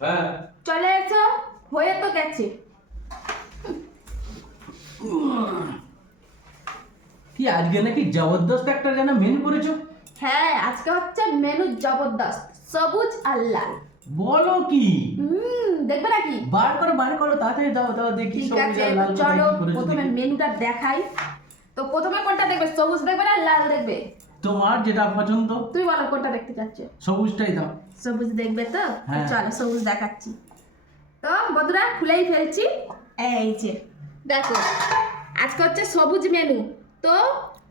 হ্যাঁ। চলে এসো হয়ে তো গেছে। কি আজকে নাকি জবরদস্ত একটা যেন মেনু করেছ? হ্যাঁ আজকে হচ্ছে মেনু জবরদস্ত সবুজ আর লাল। বলো কি? হুম দেখবে নাকি? বার করো বার করো তাড়াতাড়ি দাও দাও দেখি ঠিক সবুজ আছে আর লাল চলো প্রথমে। মেনুটা দেখাই। তো প্রথমে কোনটা দেখবে? সবুজ দেখবে না লাল দেখবে? তোমার যেটা পছন্দ। তুই বলো কোনটা দেখতে চাচ্ছ? সবুজটাই দাও। সবুজ দেখবে তো? হ্যাঁ। চলো সবুজ দেখাচ্ছি। তো বন্ধুরা খুলেই ফেলছি। এই যে দেখো আজকে হচ্ছে সবুজ মেনু তো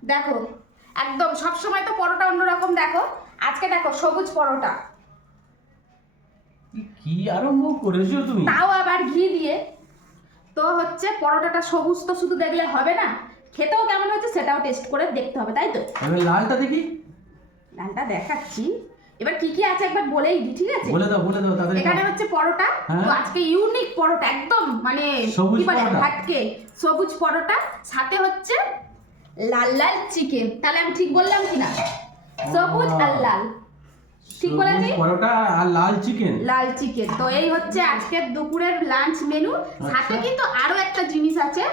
দেখো একদম সব সময় তো পরোটা অন্যরকম দেখো। আজকে দেখো সবুজ পরোটা। কি- কি আরম্ভ করেছ তুমি? তাও আবার ঘি দিয়ে। তো হচ্ছে পরোটাটা সবুজ তো শুধু দেখলে হবে না? খেতেও কেমন হচ্ছে সেটাও টেস্ট করে দেখতে হবে তাই তো? এবার লালটা দেখি। লালটা দেখাচ্ছি। এবার কি কি আছে একবার বলেই দিই ঠিক আছে? বলে দাও বলে দাও তাড়াতাড়ি এখানে হচ্ছে পরোটা। হ্যাঁ। তো আজকে ইউনিক পরোটা একদম মানে সবুজ কি বলে পরোটা? হাটকে সবুজ পরোটা সাথে হচ্ছে লাল লাল চিকেন তাহলে আমি ঠিক বললাম কি না? সবুজ আর লাল। ঠিক বলেছি? পরোটা আর লাল চিকেন লাল চিকেন তো এই হচ্ছে আজকের দুপুরের লাঞ্চ মেনু সাথে আচ্ছা। কিন্তু আরও একটা জিনিস আছে।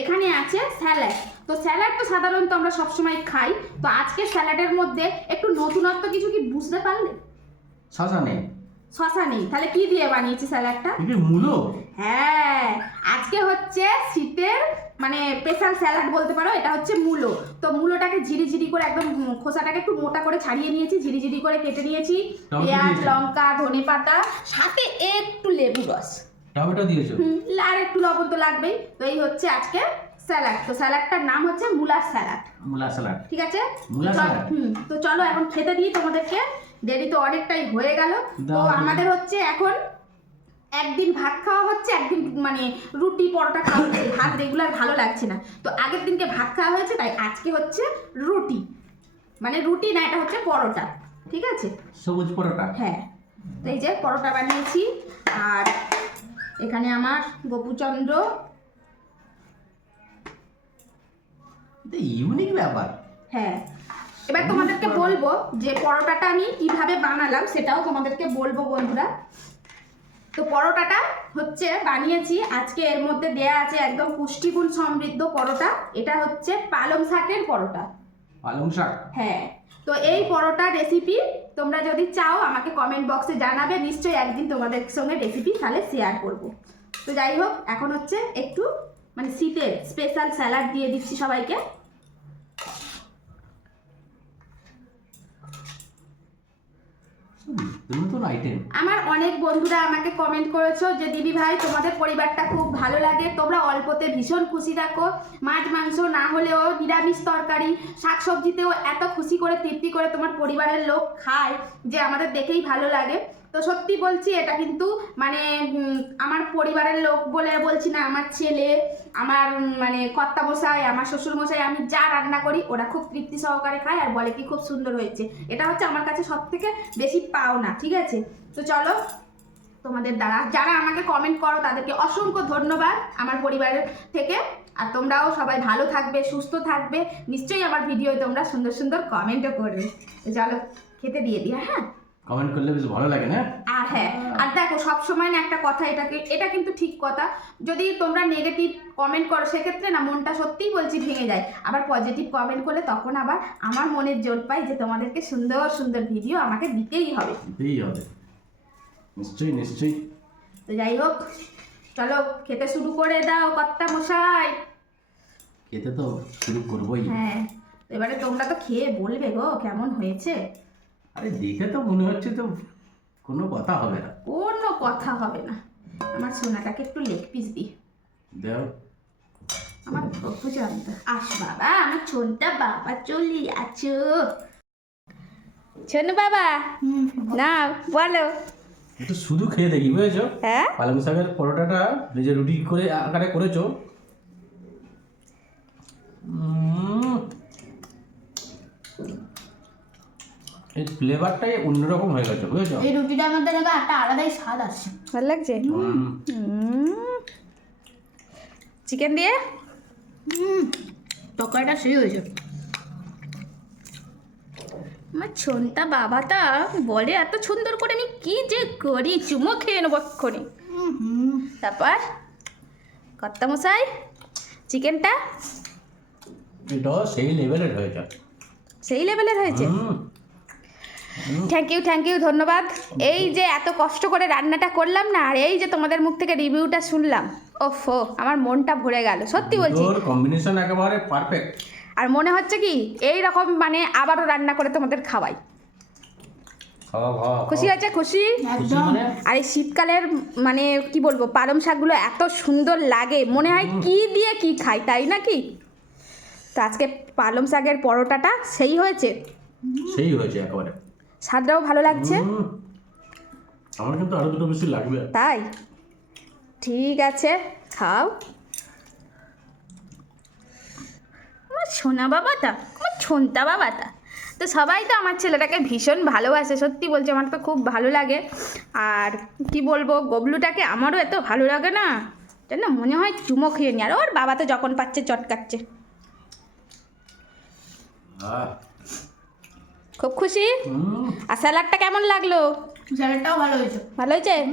এখানে আছে স্যালাড তো স্যালাড তো সাধারণত আমরা সবসময় খাই। তো আজকে স্যালাডের মধ্যে একটু নতুনত্ব কিছু কি বুঝতে পারলে? শশা নেই। শশা নেই। তাহলে কি দিয়ে বানিয়েছি স্যালাডটা? কি মূলো? হ্যাঁ আজকে হচ্ছে শীতের মানে স্পেশাল স্যালাড বলতে পারো এটা হচ্ছে মূলো। তো মূলোটাকে ঝিরি ঝিরি করে একদম খোসাটাকে একটু মোটা করে ছাড়িয়ে নিয়েছি ঝিরি ঝিরি করে কেটে নিয়েছি। পেঁয়াজ লঙ্কা ধনে পাতা সাথে একটু লেবু রস। টমেটো দিয়েছ? আর একটু লবণ তো লাগবেই। তো এই হচ্ছে আজকে স্যালাড। তো স্যালাডটার নাম হচ্ছে মুলার স্যালাড। মূলা স্যালাড। ঠিক আছে? মূলা স্যালাড? হুম তো চলো এখন খেতে দিই তোমাদেরকে। দেরি তো অনেকটাই হয়ে গেল। তো আমাদের হচ্ছে এখন একদিন ভাত খাওয়া হচ্ছে একদিন মানে রুটি পরোটা খাওয়া হচ্ছে। ভাত রেগুলার ভালো লাগছে না। তো আগের দিনকে ভাত খাওয়া হয়েছে তাই আজকে হচ্ছে রুটি। মানে রুটি না এটা হচ্ছে পরোটা। ঠিক আছে? সবুজ পরোটা। হ্যাঁ। তো এই যে পরোটা বানিয়েছি। আর এখানে আমার গোপুচন্দ্র ইউনিক ব্যাপার। হ্যাঁ এবার তোমাদেরকে বলব যে পরোটাটা আমি কীভাবে বানালাম সেটাও তোমাদেরকে বলব বন্ধুরা। তো পরোটাটা হচ্ছে বানিয়েছি আজকে এর মধ্যে দেয়া আছে একদম পুষ্টিগুণ সমৃদ্ধ পরোটা এটা হচ্ছে পালং শাকের পরোটা। পালং শাক? হ্যাঁ তো এই পরোটা রেসিপি তোমরা যদি চাও আমাকে কমেন্ট বক্সে জানাবে নিশ্চয়ই একদিন তোমাদের সঙ্গে রেসিপি তাহলে শেয়ার করব। তো যাই হোক এখন হচ্ছে একটু মানে শীতের স্পেশাল স্যালাড দিয়ে দিচ্ছি সবাইকে। আমার অনেক বন্ধুরা আমাকে কমেন্ট করেছ যে দিদি ভাই, তোমাদের পরিবারটা খুব ভালো লাগে। তোমরা অল্পতে ভীষণ খুশি থাকো। মাছ, মাংস না হলেও নিরামিষ তরকারি, শাকসবজিতেও এত খুশি করে তৃপ্তি করে তোমার পরিবারের লোক খায় যে আমাদের দেখেই ভালো লাগে। তো সত্যি বলছি, এটা কিন্তু মানে আমার পরিবারের লোক বলে বলছি না, আমার ছেলে, আমার মানে কর্তা মশাই আমার শ্বশুর মশাই আমি যা রান্না করি, ওরা খুব তৃপ্তি সহকারে খায় আর বলে কি খুব সুন্দর হয়েছে। এটা হচ্ছে আমার কাছে সব থেকে বেশি পাওনা, ঠিক আছে? তো চলো, তোমাদের দ্বারা, যারা আমাকে কমেন্ট করো, তাদেরকে অসংখ্য ধন্যবাদ আমার পরিবারের থেকে। আর তোমরাও সবাই ভালো থাকবে, সুস্থ থাকবে। নিশ্চয়ই আমার ভিডিও তোমরা সুন্দর সুন্দর কমেন্টও করবে। চলো, খেতে দিয়ে দিই হ্যাঁ? কমেন্ট করলে বেশ ভালো লাগে না? আর হ্যাঁ আর দেখো সবসময় না একটা কথা এটাকে এটা কিন্তু ঠিক কথা। যদি তোমরা নেগেটিভ কমেন্ট করো সেক্ষেত্রে না মনটা সত্যিই বলছি ভেঙে যায়। আবার পজিটিভ কমেন্ট করলে তখন আবার আমার মনের জোর পাই যে তোমাদেরকে সুন্দর সুন্দর ভিডিও আমাকে দিতেই হবে। দিতেই হবে। নিশ্চয়ই নিশ্চয়ই। তো যাই হোক চলো খেতে শুরু করে দাও কর্তা মশাই। খেতে তো শুরু করবোই। হ্যাঁ এবারে তোমরা তো খেয়ে বলবে গো কেমন হয়েছে? আরে দেখে তো মনে হচ্ছে তো কোনো কথা হবে না। কোনো কথা হবে না। আমার সোনাটাকে একটু লেগ পিস দি দেও। আমার প্রভু জানত। আস বাবা আমার ছোনটা বাবা চলি আছো ছোনু বাবা না বলো। একটু শুধু খেয়ে দেখি বুঝেছ? হ্যাঁ? পালং শাকের পরোটাটা নিজে রুটি করে আকারে করেছ। এই ফ্লেভারটাই অন্যরকম হয়ে গেছে বুঝেছ? এই রুটিটার মধ্যে দেখো একটা আলাদাই স্বাদ আসছে। ভালো লাগছে? চিকেন দিয়ে? তরকারিটা সেই হয়েছে। আমার ছোনটা বাবাটা বলে এত সুন্দর করে আমি কি যে করি? চুমো খেয়ে নেব এক্ষুনি। হুম তারপর কর্তা মশাই চিকেনটা? এটাও সেই লেভেলের হয়েছে সেই লেভেলের হয়েছে? হুম। থ্যাংক ইউ থ্যাংক ইউ ধন্যবাদ। এই যে এত কষ্ট করে রান্নাটা করলাম না আর এই যে তোমাদের মুখ থেকে রিভিউটা শুনলাম ওফো আমার মনটা ভরে গেল সত্যি বলছি। তোর কম্বিনেশন একেবারে পারফেক্ট আর মনে হচ্ছে কি এই রকম মানে আবারও রান্না করে তোমাদের খাওয়াই। খাওয়া খাওয়া খুশি আছে খুশি? মানে? আর এই শীতকালের মানে কি বলব পালং শাকগুলো এত সুন্দর লাগে মনে হয় কি দিয়ে কি খাই তাই নাকি? তো আজকে পালং শাকের পরোটাটা সেই হয়েছে? সেই হয়েছে একেবারে। স্বাদটাও ভালো লাগছে। আমার কিন্তু আরও দুটো বেশি লাগবে। তাই? ঠিক আছে খাও। আমার সোনা বাবাটা আমার ছোনতা বাবাটা। তো সবাই তো আমার ছেলেটাকে ভীষণ ভালোবাসে সত্যি বলছে আমার তো খুব ভালো লাগে। আর কি বলব গবলুটাকে আমারও এত ভালো লাগে না। জানো মনে হয় চুমো খেয়ে নি। আর ওর বাবা তো যখন পাচ্ছে চটকাচ্ছে। খুব খুশি? আর স্যালাডটা কেমন লাগল? স্যালাডটাও ভালো হয়েছে। ভালো হয়েছে?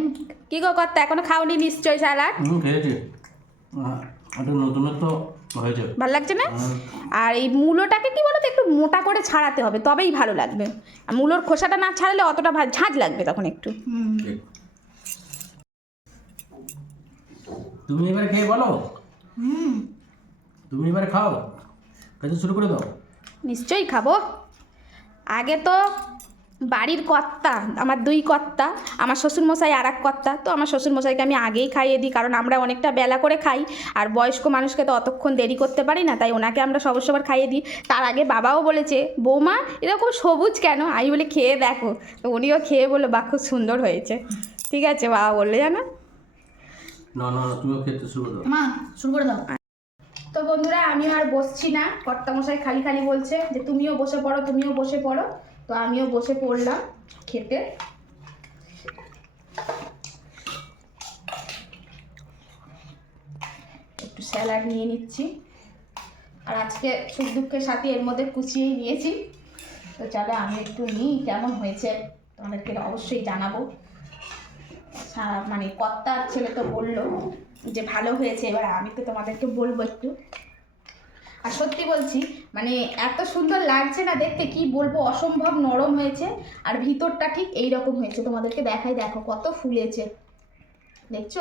কী গো কর্তা এখনও খাওনি নিশ্চয়ই স্যালাড? হুম খেয়েছি। একটু নতুনত্ব হয়েছে। ভালো লাগছে না? আর এই মূলোটাকে কি বলতো একটু মোটা করে ছাড়াতে হবে তবেই ভালো লাগবে। আর মূলোর খোসাটা না ছাড়ালে অতটা ভা- ঝাঁঝ লাগবে তখন একটু। তুমি এবারে খেয়ে বলো। হুম। তুমি এবারে খাও। খেতে শুরু করে দাও। নিশ্চয়ই খাব। আগে তো বাড়ির কর্তা আমার দুই কর্তা আমার শ্বশুরমশাই আর এক কর্তা। তো আমার শ্বশুরমশাইকে আমি আগেই খাইয়ে দিই কারণ আমরা অনেকটা বেলা করে খাই আর বয়স্ক মানুষকে তো অতক্ষণ দেরি করতে পারি না তাই ওনাকে আমরা সবার সবার খাইয়ে দিই। তার আগে বাবাও বলেছে বৌমা এরকম সবুজ কেন? আমি বলে খেয়ে দেখো। তো উনিও খেয়ে বলল বা খুব সুন্দর হয়েছে। ঠিক আছে বাবা বললে জানো? না না তুমিও খেতে শুরু করে। মা শুরু করে দাও। তো বন্ধুরা আমিও আর বসছি না। কর্তামশাই খালি খালি বলছে যে, তুমিও বসে পড়ো, তুমিও বসে পড়ো। তো আমিও বসে পড়লাম খেতে। একটু স্যালাড নিয়ে নিচ্ছি। আর আজকে সুখ দুঃখের সাথে এর মধ্যে কুচিয়েই নিয়েছি। তো চলো, আমি একটু নিই, কেমন হয়েছে? তোমাদেরকে অবশ্যই জানাব। মানে কর্তার ছেলে তো বলল। যে ভালো হয়েছে, এবার আমি তো তোমাদেরকে বলব একটু। আর সত্যি বলছি মানে এত সুন্দর লাগছে না দেখতে, কি বলব, অসম্ভব নরম হয়েছে, আর ভিতরটা ঠিক এই রকম হয়েছে। তোমাদেরকে দেখাই, দেখো কত ফুলেছে। দেখছ?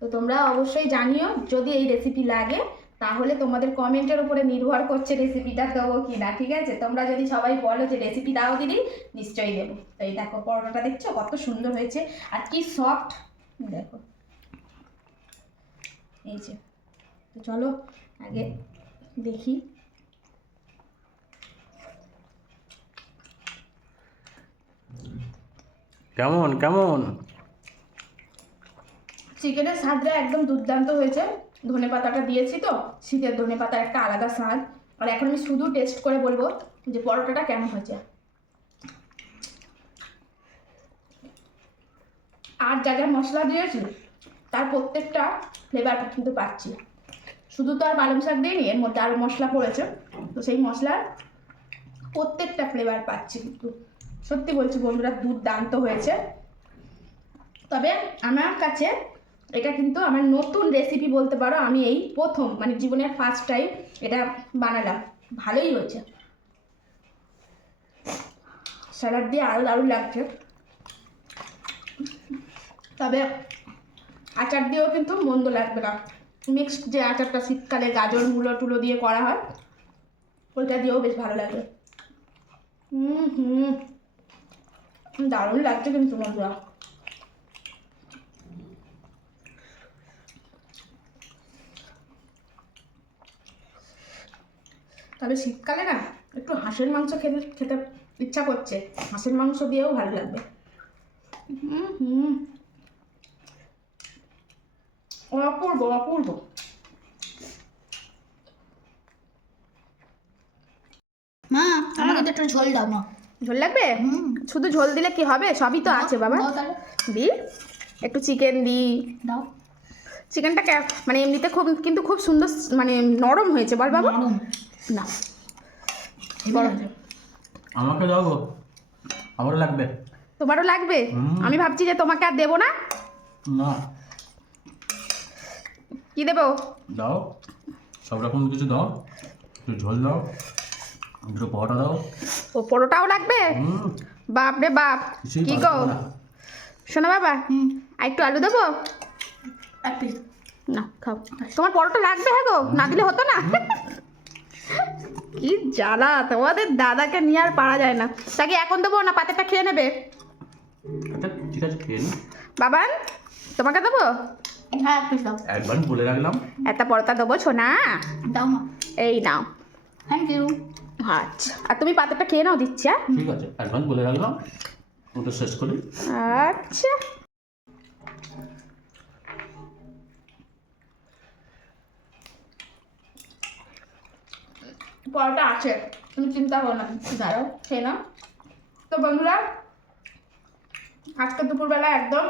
তো তোমরা অবশ্যই জানিও, যদি এই রেসিপি লাগে, তাহলে তোমাদের কমেন্টের উপরে নির্ভর করছে রেসিপিটা দেবো কি না ঠিক আছে? তোমরা যদি সবাই বলো যে রেসিপি দাও দিদি, নিশ্চয়ই দেবো। তো এই দেখো, পরোটাটা দেখছ? কত সুন্দর হয়েছে, আর কি সফট দেখো। এই যে তো চলো আগে দেখি। কেমন কেমন? চিকেনের স্বাদটা একদম দুর্দান্ত হয়েছে। ধনে পাতাটা দিয়েছি তো শীতের ধনে পাতার একটা আলাদা স্বাদ। আর এখন আমি শুধু টেস্ট করে বলব যে পরোটাটা কেমন হয়েছে। আর যা যা মশলা দিয়েছি তার প্রত্যেকটা ফ্লেভার কিন্তু পাচ্ছি শুধু তো আর পালং শাক দিইনি, এর মধ্যে আরও মশলা পড়েছে। তো সেই মশলার প্রত্যেকটা ফ্লেভার পাচ্ছি কিন্তু। সত্যি বলছি বন্ধুরা, দুর্দান্ত হয়েছে। তবে আমার কাছে এটা কিন্তু আমার নতুন রেসিপি বলতে পারো, আমি এই প্রথম মানে জীবনের ফার্স্ট টাইম এটা বানালাম। ভালোই হয়েছে। স্যালাড দিয়ে আরও দারুণ লাগছে। তবে আচার দিয়েও কিন্তু মন্দ লাগবে না। মিক্সড যে আচারটা শীতকালে গাজর, মূলো, টুলো দিয়ে করা হয়, ওইটা দিয়েও বেশ ভালো লাগে। হুম হুম। দারুণ লাগছে কিন্তু বন্ধুরা। তবে শীতকালে না, একটু হাঁসের মাংস খেতে খেতে ইচ্ছা করছে। হাঁসের মাংস দিয়েও ভালো লাগবে। হুম হুম। অপূর্ব অপূর্ব মা আমাকে তো একটু ঝোল দাও না ঝোল লাগবে? হুম। শুধু ঝোল দিলে কি হবে? সবই তো আছে বাবা। দি। একটু চিকেন দিই দাও। চিকেনটা মানে এমনিতে খুব কিন্তু খুব সুন্দর মানে নরম হয়েছে। বল বাবা। না। আমাকে দাও গো। আমারও লাগবে। তোমারও লাগবে? আমি ভাবছি যে তোমাকে আর দেবো না? না। কি দেবো? দাও। সব রকম কিছু দাও। একটু ঝোল দাও। দুটো পরোটা দাও। ও পরোটাও লাগবে? হুম। বাপ রে বাপ কি গো। শোনো বাবা হুম। আর একটু আলু দেবো? না খাও। তোমার পরোটা লাগবে হ্যাঁ গো? না দিলে হতো না? কি জ্বালা তোমাদের দাদাকে নিয়ে আর পারা যায় না। তাকে এখন দেবো না পাতেরটা খেয়ে নেবে? আচ্ছা ঠিক আছে খেয়ে বাবান তোমাকে দেবো? হ্যাঁ এক পিস দাও। একবার বলে রাখলাম। একটা পরোটা দেবো ছোনা দাও মা। এই নাও। থ্যাংক ইউ আচ্ছা। আর তুমি পাতেরটা খেয়ে নাও দিচ্ছি হ্যাঁ? ঠিক আছে অ্যাডভান্স বলে রাখলাম। ওটা শেষ করি। আচ্ছা। পরোটা আছে তুমি চিন্তা করো না। দাঁড়াও খেয়ে নাও। তো বন্ধুরা আজকে দুপুরবেলা একদম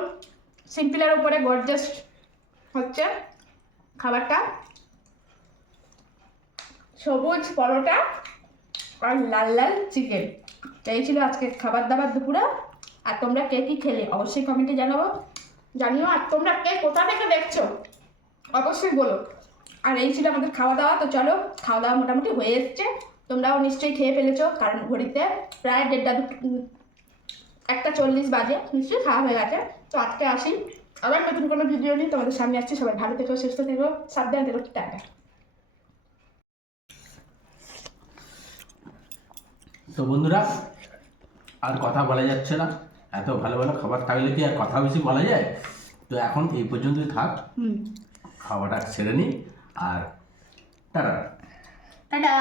সিম্পলের উপরে গর্জেস হচ্ছে খাবারটা সবুজ পরোটা আর লাল লাল চিকেন। এই ছিল আজকে খাবার দাবার দুপুরে। আর তোমরা কে কী খেলে অবশ্যই কমেন্টে জানাব। জানিও, আর তোমরা কে কোথা থেকে দেখছ? অবশ্যই বলো। আর এই ছিল আমাদের খাওয়া দাওয়া, তো চলো, খাওয়া দাওয়া মোটামুটি হয়ে এসছে। তোমরাও নিশ্চয়ই খেয়ে ফেলেছো, কারণ ঘড়িতে প্রায় দেড়টা একটা চল্লিশ বাজে, নিশ্চয়ই খাওয়া হয়ে গেছে। তো আজকে আসি। আবার নতুন কোনো ভিডিও নিয়ে তোমাদের সামনে আসছি। সবাই ভালো থেকো সুস্থ থেকো সাবধানে থেকো টাটা। তো বন্ধুরা আর কথা বলা যাচ্ছে না। এত ভালো ভালো খাবার থাকলে কি আর কথা বেশি বলা যায়? তো এখন এই পর্যন্তই থাক। হুম। খাওয়াটা ছেড়ে নিই আর টাটা। টাটা।